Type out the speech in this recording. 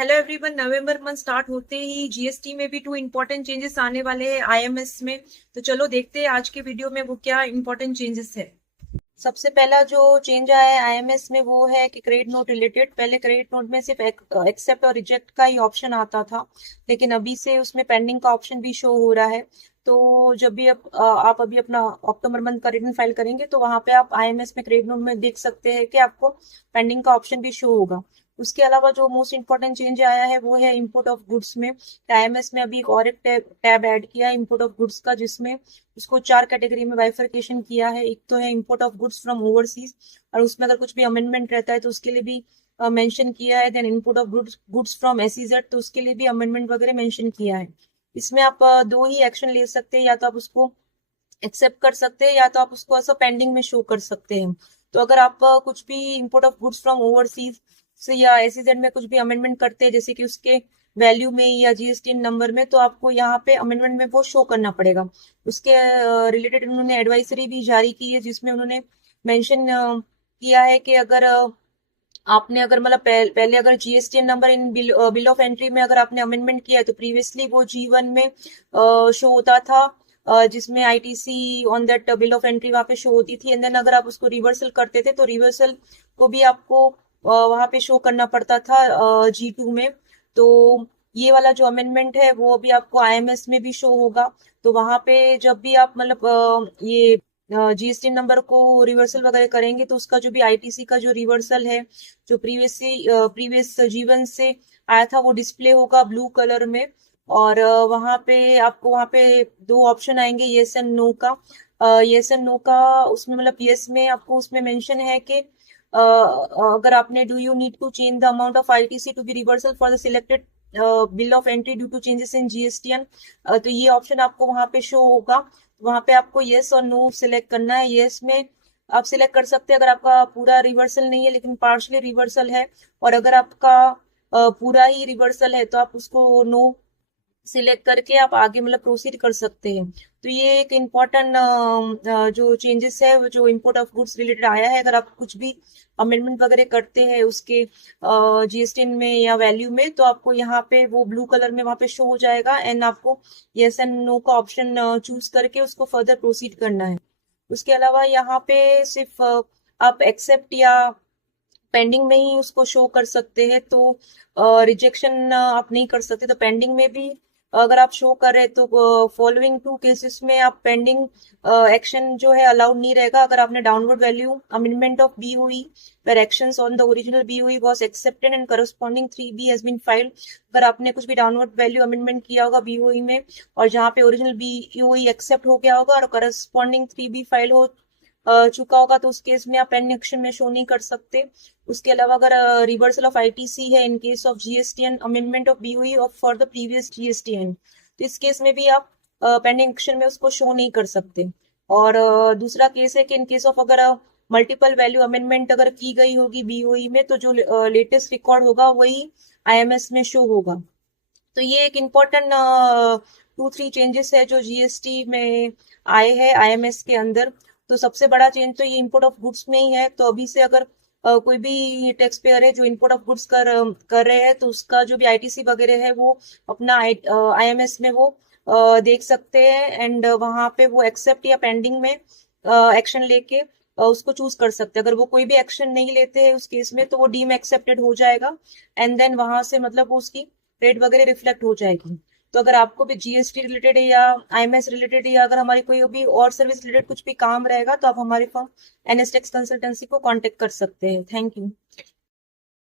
Hello everyone. November month start होते ही GST में भी 2 इंपॉर्टेंट चेंजेस आने वाले हैं आईएमएस में। तो चलो देखते हैं आज के वीडियो में वो क्या इंपॉर्टेंट चेंजेस है। सबसे पहला जो चेंज आया है आईएमएस में वो है कि क्रेडिट नोट रिलेटेड। पहले क्रेडिट नोट में सिर्फ एक्सेप्ट और रिजेक्ट का ही ऑप्शन आता था, लेकिन अभी से उसमें पेंडिंग का ऑप्शन भी शो हो रहा है। तो जब भी आप अभी अपना अक्टूबर मंथ का रिटर्न फाइल करेंगे तो वहां पे आप आईएमएस में क्रेडिट नोट में देख सकते हैं कि आपको पेंडिंग का ऑप्शन भी शो होगा। उसके अलावा जो मोस्ट इंपॉर्टेंट चेंज आया है वो है इंपोर्ट ऑफ गुड्स में। आईएमएस में अभी एक और एक टैब ऐड किया है इंपोर्ट ऑफ गुड्स का, जिसमें उसको 4 कैटेगरी में बाइफर्केशन किया है। एक तो है import of goods from overseas, और उसमें अगर कुछ भी अमेंडमेंट रहता है तो उसके लिए भी मेंशन किया है। Then import of goods from SEZ, तो उसके लिए भी अमेंडमेंट वगैरह मेंशन किया है। इसमें आप दो ही एक्शन ले सकते हैं, या तो आप उसको एक्सेप्ट कर सकते हैं या तो आप उसको ऐसा पेंडिंग में शो कर सकते हैं। तो अगर आप कुछ भी import of goods from overseas से या एसईजेड में कुछ भी अमेंडमेंट करते हैं, जैसे कि उसके वैल्यू में या जीएसटी नंबर में, तो आपको यहाँ पे अमेंडमेंट में वो शो करना पड़ेगा। उसके रिलेटेड उन्होंने एडवाइजरी भी जारी की है, जिसमें उन्होंने मेंशन किया है कि अगर आपने अगर मतलब पहले अगर GST number in bill of entry में अगर आपने अमेंडमेंट किया है तो प्रीवियसली वो जी1 में शो होता था, जिसमें ITC on that bill of entry वहां पे शो होती थी। एंड देन अगर आप उसको रिवर्सल करते थे तो रिवर्सल को भी आपको वहां पे शो करना पड़ता था जी2 में। तो ये वाला जो अमेंडमेंट है वो अभी आपको आईएमएस में भी शो होगा। तो वहां पे जब भी आप मतलब ये जीएसटी नंबर को रिवर्सल वगैरह करेंगे तो उसका जो भी आईटीसी का जो रिवर्सल है, जो प्रीवियस जीवन से आया था, वो डिस्प्ले होगा ब्लू कलर में। और वहां पे आपको वहां पे दो ऑप्शन आएंगे, येस एंड नो का। येस एंड नो का उसमें मतलब येस में आपको उसमें मेंशन है कि अगर आपने do you need to change the amount of ITC to be reversal for the selected bill of entry due to changes in GSTN, तो ये ऑप्शन आपको वहां पे शो होगा। वहां पे आपको येस और नो सिलेक्ट करना है। येस में आप सिलेक्ट कर सकते हैं अगर आपका पूरा रिवर्सल नहीं है लेकिन पार्शली रिवर्सल है, और अगर आपका पूरा ही रिवर्सल है तो आप उसको नो सिलेक्ट करके आप आगे मतलब प्रोसीड कर सकते हैं। तो ये एक इम्पोर्टेंट जो चेंजेस है वो जो इंपोर्ट ऑफ गुड्स रिलेटेड आया है। अगर आप कुछ भी अमेंडमेंट वगैरह करते हैं उसके जीएसटी में या वैल्यू में, तो आपको यहाँ पे वो ब्लू कलर में वहां पे शो हो जाएगा, एंड आपको यस एंड नो का ऑप्शन चूज करके उसको फर्दर प्रोसीड करना है। उसके अलावा यहाँ पे सिर्फ आप एक्सेप्ट या पेंडिंग में ही उसको शो कर सकते हैं। तो रिजेक्शन आप नहीं कर सकते। तो पेंडिंग में भी अगर आप शो कर रहे हैं तो फॉलोइंग 2 केसेस में आप पेंडिंग एक्शन जो है अलाउड नहीं रहेगा। अगर आपने downward value amendment of B हुई where actions on the original B हुई was accepted and corresponding 3B has been filed. अगर आपने कुछ भी डाउनवर्ड वैल्यू अमेंडमेंट किया होगा बीओई में और जहाँ पे ओरिजिनल बीओई एक्सेप्ट हो गया होगा और करस्पॉन्डिंग 3B फाइल हो चुका होगा, तो उस केस में आप पेंडिंग एक्शन में शो नहीं कर सकते। उसके अलावा अगर रिवर्सल ऑफ आईटीसी है in case of GSTN amendment of BOE of for the previous GSTN, तो इस केस में भी आप पेंडिंग एक्शन में उसको शो नहीं कर सकते। और दूसरा केस है कि इन केस ऑफ अगर मल्टीपल वैल्यू अमेंडमेंट अगर की गई होगी बीओई में, तो जो लेटेस्ट रिकॉर्ड होगा वही आईएमएस में शो होगा। तो ये एक इम्पोर्टेंट 2-3 चेंजेस है जो जीएसटी में आए हैं आईएमएस के अंदर। तो सबसे बड़ा चेंज तो ये इंपोर्ट ऑफ गुड्स में ही है। तो अभी से अगर कोई भी टैक्स पेयर है जो इंपोर्ट ऑफ गुड्स कर रहे हैं, तो उसका जो भी आईटीसी वगैरह है वो अपना आईएमएस में वो देख सकते हैं, एंड वहां पे वो एक्सेप्ट या पेंडिंग में एक्शन लेके उसको चूज कर सकते हैं। अगर वो कोई भी एक्शन नहीं लेते हैं उस केस में तो वो डीम एक्सेप्टेड हो जाएगा, एंड देन वहां से मतलब वो उसकी रेट वगैरह रिफ्लेक्ट हो जाएगी। तो अगर आपको भी जीएसटी रिलेटेड या आईएमएस रिलेटेड या अगर हमारी कोई भी और सर्विस रिलेटेड कुछ भी काम रहेगा तो आप हमारे फर्म एनएस टैक्स कंसल्टेंसी को कांटेक्ट कर सकते हैं। Thank you.